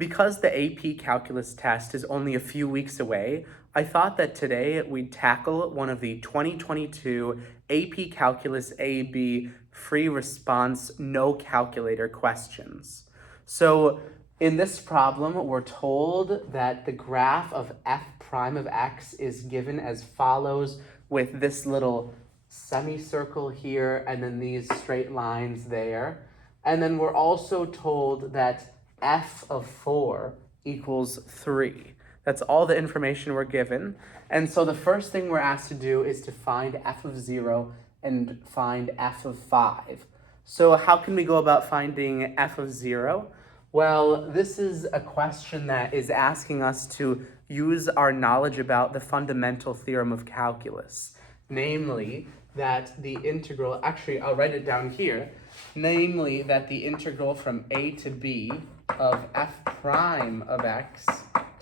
Because the AP Calculus test is only a few weeks away, I thought that today we'd tackle one of the 2022 AP Calculus A/B free response no calculator questions. So in this problem, we're told that the graph of f prime of x is given as follows with this little semicircle here and then these straight lines there. And then we're also told that f of 4 equals 3. That's all the information we're given. And so the first thing we're asked to do is to find f of 0 and find f of 5. So how can we go about finding f of 0? Well, this is a question that is asking us to use our knowledge about the fundamental theorem of calculus, namely that the integral, actually I'll write it down here, namely that the integral from a to b of f prime of x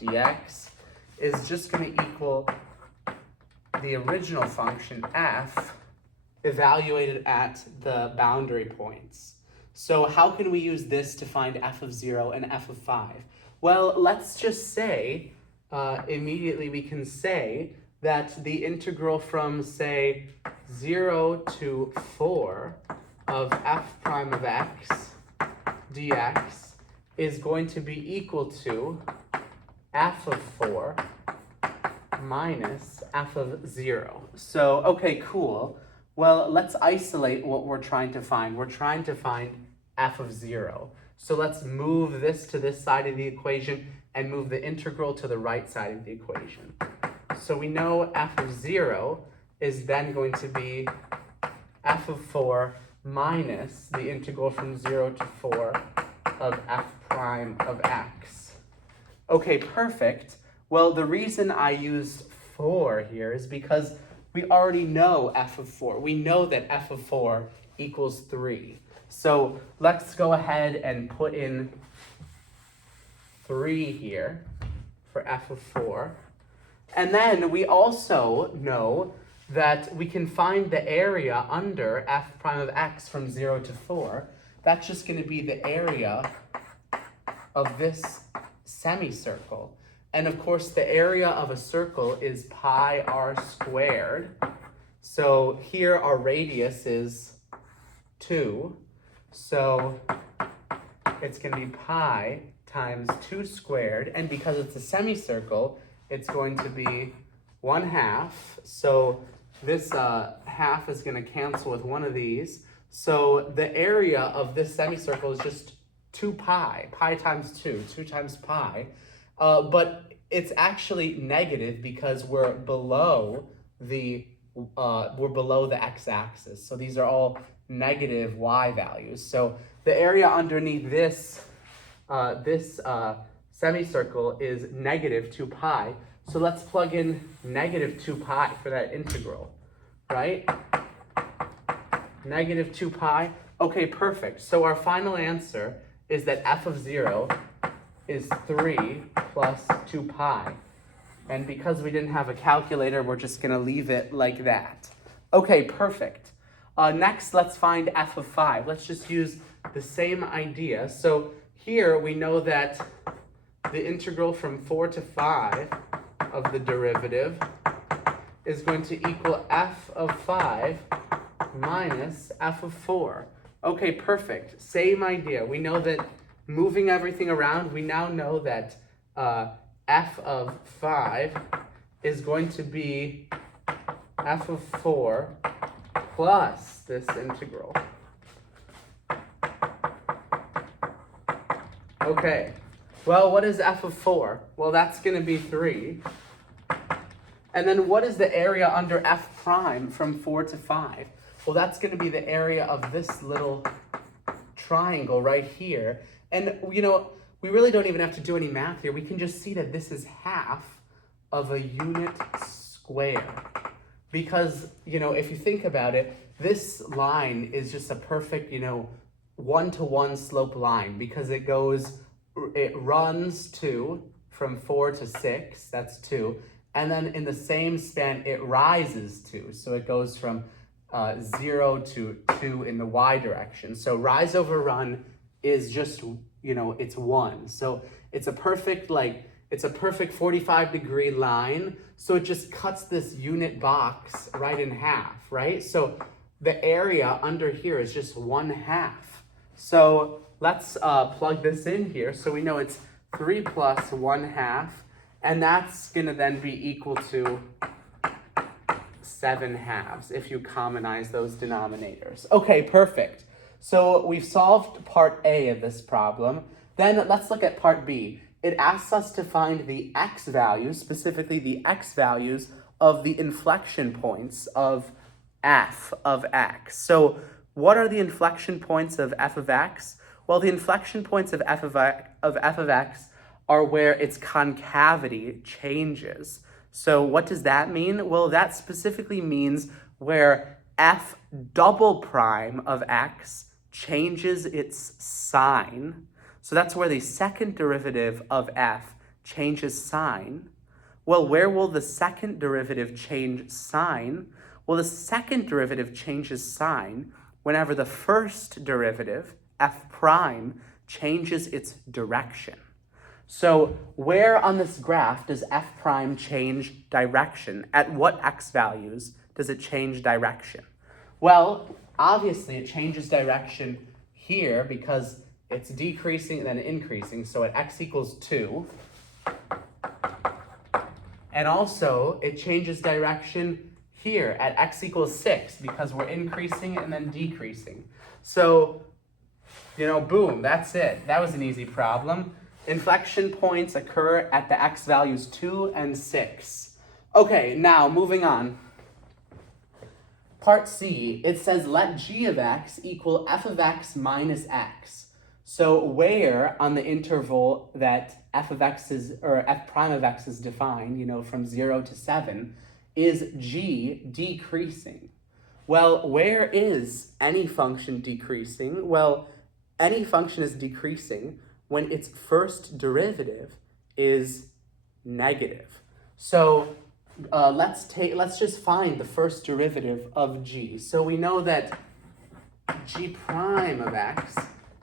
dx is just going to equal the original function f evaluated at the boundary points. So how can we use this to find f of 0 and f of 5? Well, let's just say, immediately we can say that the integral from, say, 0 to 4 of f prime of x dx is going to be equal to f of 4 minus f of 0. So, okay, cool. Well, let's isolate what we're trying to find. We're trying to find f of 0. So let's move this to this side of the equation and move the integral to the right side of the equation. So we know f of 0 is then going to be f of 4 minus the integral from 0 to 4 of f prime of x. Okay, perfect. Well, the reason I used 4 here is because we already know f of 4. We know that f of 4 equals 3. So let's go ahead and put in 3 here for f of 4. And then we also know that we can find the area under f prime of x from 0 to 4. That's just going to be the area of this semicircle. And of course, the area of a circle is pi r squared. So here our radius is 2. So it's going to be pi times 2 squared. And because it's a semicircle, it's going to be 1/2. So this half is going to cancel with one of these. So the area of this semicircle is just 2 pi. Pi times 2, 2 times pi. But it's actually negative because we're below the x-axis. So these are all negative y values. So the area underneath this semicircle is negative 2 pi. So let's plug in negative 2 pi for that integral, right? Negative 2 pi. Okay, perfect. So our final answer is that f of 0 is 3 plus 2 pi. And because we didn't have a calculator, we're just going to leave it like that. Okay, perfect. Next, let's find f of 5. Let's just use the same idea. So here we know that the integral from 4 to 5 of the derivative is going to equal f of 5 minus f of 4. Okay, perfect. Same idea. We know that moving everything around, we now know that f of 5 is going to be f of 4 plus this integral. Okay, well, what is f of 4? Well, that's going to be 3. And then what is the area under f prime from 4 to 5? Well, that's going to be the area of this little triangle right here. And, you know, we really don't even have to do any math here. We can just see that this is half of a unit square. Because, you know, if you think about it, this line is just a perfect, you know, one-to-one slope line because it runs from 4 to 6, that's 2. And then in the same span, it rises 2. So it goes from 0 to 2 in the y direction. So rise over run is just it's 1. So it's a perfect 45-degree line. So it just cuts this unit box right in half, right? So the area under here is just 1/2. So let's plug this in here. So we know it's 3 plus 1/2, and that's gonna then be equal to 7/2 if you commonize those denominators. Okay, perfect. So we've solved part A of this problem. Then let's look at part B. It asks us to find the x values, specifically the x values of the inflection points of f of x. So what are the inflection points of f of x? Well, the inflection points of f of x are where its concavity changes. So what does that mean? Well, that specifically means where f double prime of x changes its sign. So that's where the second derivative of f changes sign. Well, where will the second derivative change sign? Well, the second derivative changes sign whenever the first derivative, f prime, changes its direction. So where on this graph does f prime change direction? At what x values does it change direction? Well, obviously it changes direction here because it's decreasing and then increasing. So at x equals 2. And also it changes direction here at x equals 6 because we're increasing and then decreasing. So, boom, that's it. That was an easy problem. Inflection points occur at the x values 2 and 6. Okay, now moving on. Part C, it says let g of x equal f of x minus x. So where on the interval that f of x is, or f prime of x is defined, from 0 to 7, is g decreasing? Well, where is any function decreasing? Well, any function is decreasing when its first derivative is negative. So let's just find the first derivative of g. So we know that g prime of x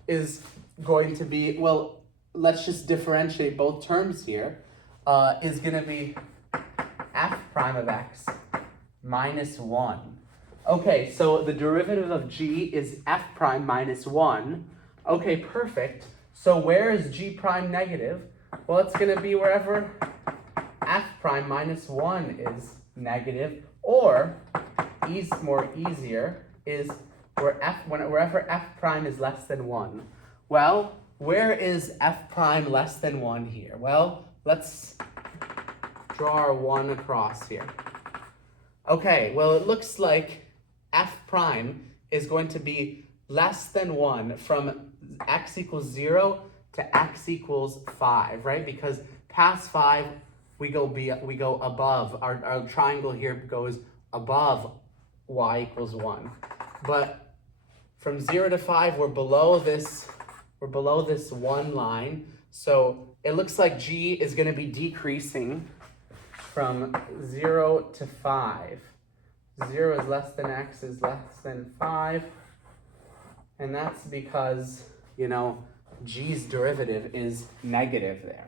is going to be, well, let's just differentiate both terms here, is going to be f prime of x minus 1. Okay, so the derivative of g is f prime minus 1. Okay, perfect. So where is g prime negative? Well, it's going to be wherever f prime minus 1 is negative, or easier is wherever f prime is less than 1. Well, where is f prime less than 1 here? Well, let's draw our 1 across here. Okay, well, it looks like f prime is going to be less than 1 from x equals 0 to x equals 5, right? Because past 5, we go above. Our triangle here goes above y equals 1. But from 0 to 5, we're below this 1 line. So it looks like g is going to be decreasing from 0 to 5. 0 is less than x is less than 5. And that's because, g's derivative is negative there.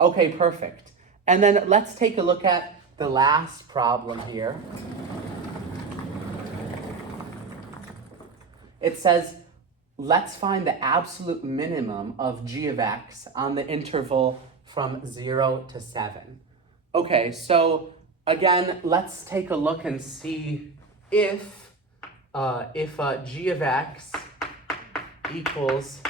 Okay, perfect. And then let's take a look at the last problem here. It says, let's find the absolute minimum of g of x on the interval from 0 to 7. Okay, so again, let's take a look and see if g of x equals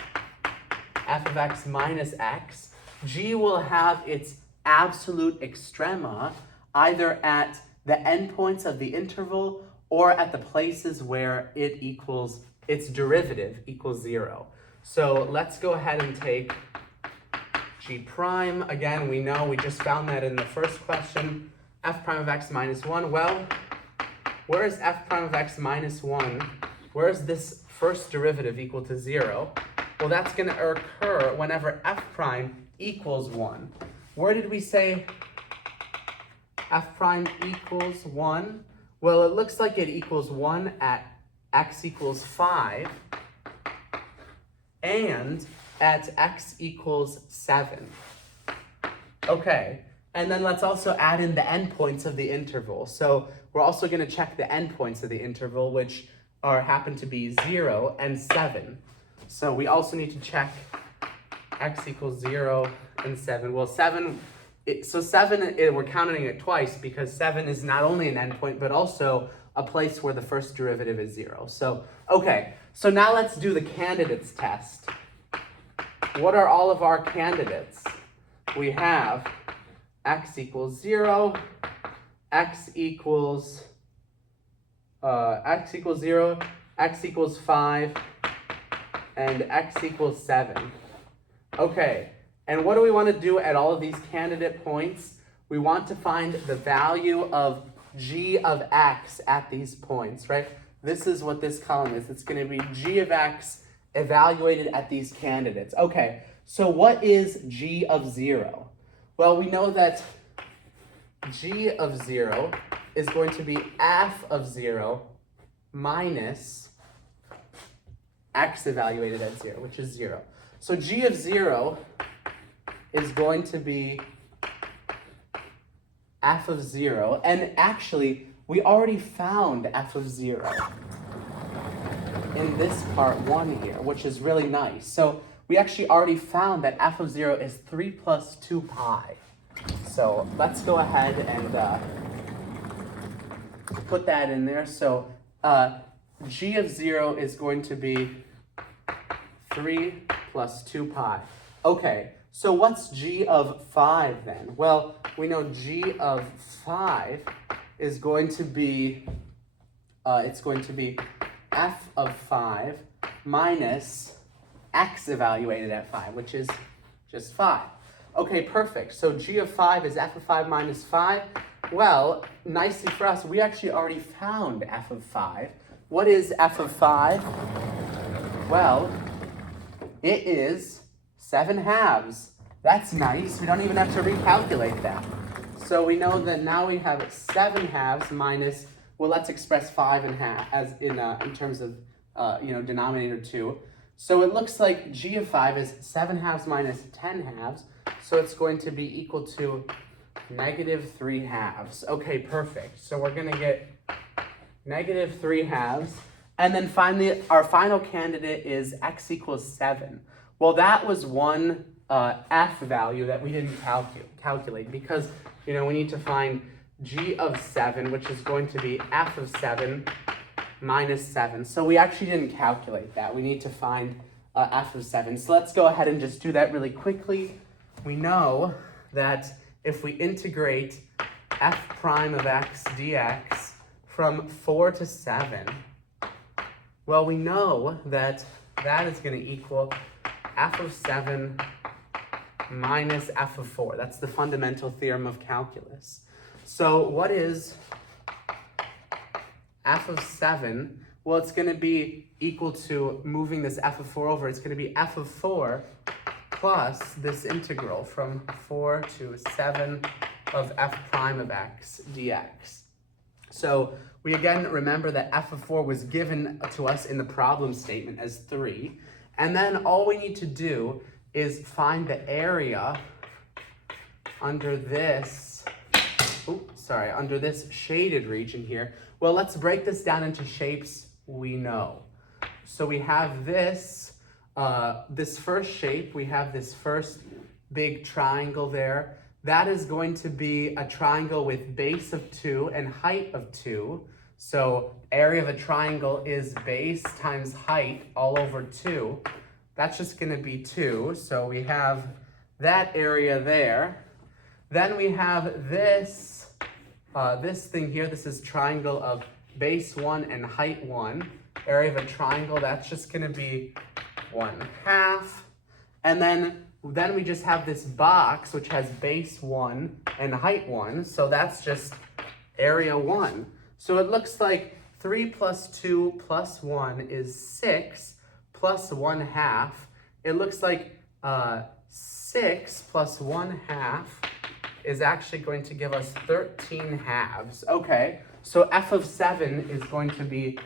f of x minus x, g will have its absolute extrema either at the endpoints of the interval or at the places where its derivative equals 0. So let's go ahead and take g prime. Again, we just found that in the first question, f prime of x minus 1. Well, where is f prime of x minus 1? Where is this first derivative equal to 0? Well, that's going to occur whenever f prime equals 1. Where did we say f prime equals 1? Well, it looks like it equals 1 at x equals 5. And at x equals 7. Okay, and then let's also add in the endpoints of the interval. So we're also going to check the endpoints of the interval, which happen to be 0 and 7. So we also need to check x equals 0 and 7. Well, 7, we're counting it twice because 7 is not only an endpoint, but also a place where the first derivative is 0. So, okay, so now let's do the candidates test. What are all of our candidates? We have x equals 0, x equals 0, x equals 5, and x equals 7. Okay, and what do we want to do at all of these candidate points? We want to find the value of g of x at these points, right? This is what this column is. It's going to be g of x evaluated at these candidates. Okay, so what is g of 0? Well, we know that g of 0 is going to be f of 0 minus x evaluated at 0, which is 0. So g of 0 is going to be f of 0. And actually, we already found f of 0 in this part 1 here, which is really nice. So we actually already found that f of 0 is 3 plus 2 pi. So let's go ahead and put that in there. So g of 0 is going to be 3 plus 2 pi. Okay, so what's g of 5 then? Well, we know g of 5 is going to be, it's going to be f of 5 minus x evaluated at 5, which is just 5. Okay, perfect. So g of 5 is f of 5 minus 5. Well, nicely for us, we actually already found f of 5. What is f of 5? Well, it is 7/2. That's nice. We don't even have to recalculate that. So we know that now we have 7/2 minus, well, let's express 5/2 as in terms of, denominator 2. So it looks like g of 5 is 7/2 minus 10/2. So it's going to be equal to -3/2. Okay, perfect. So we're going to get -3/2. And then finally, our final candidate is x equals 7. Well, that was one f value that we didn't calculate because, we need to find g of 7, which is going to be f of 7 minus 7. So we actually didn't calculate that. We need to find f of 7. So let's go ahead and just do that really quickly. We know that if we integrate f prime of x dx from 4 to 7, well, we know that that is going to equal f of 7 minus f of 4. That's the fundamental theorem of calculus. So what is f of 7? Well, it's going to be equal to, moving this f of 4 over, it's going to be f of 4 plus this integral from 4 to 7 of f prime of x dx. So we again remember that f of 4 was given to us in the problem statement as 3. And then all we need to do is find the area under this, under this shaded region here. Well, let's break this down into shapes we know. So we have this, this first shape, we have this first big triangle there. That is going to be a triangle with base of 2 and height of 2. So area of a triangle is base times height all over 2. That's just going to be 2. So we have that area there. Then we have this, this thing here. This is triangle of base 1 and height 1. Area of a triangle, that's just going to be 1/2. And then we just have this box, which has base 1 and height 1. So that's just area 1. So it looks like 3 plus 2 plus 1 is 6 plus 1/2. It looks like 6 plus 1/2 is actually going to give us 13/2. Okay, so f of 7 is going to be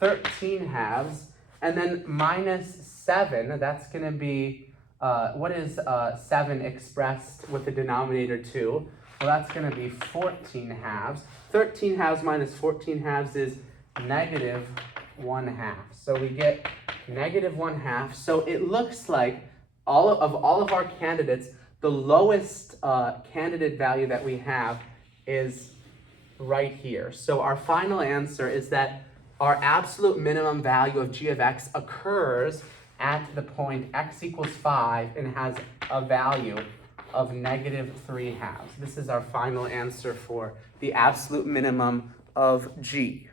13/2. And then minus 7, that's going to be, what is 7 expressed with the denominator 2? Well, that's going to be 14 halves. 13 halves minus 14 halves is negative 1 half. So we get negative 1 half. So it looks like all of our candidates, the lowest candidate value that we have is right here. So our final answer is that our absolute minimum value of g of x occurs at the point x equals 5 and has a value of negative 3 halves. This is our final answer for the absolute minimum of g.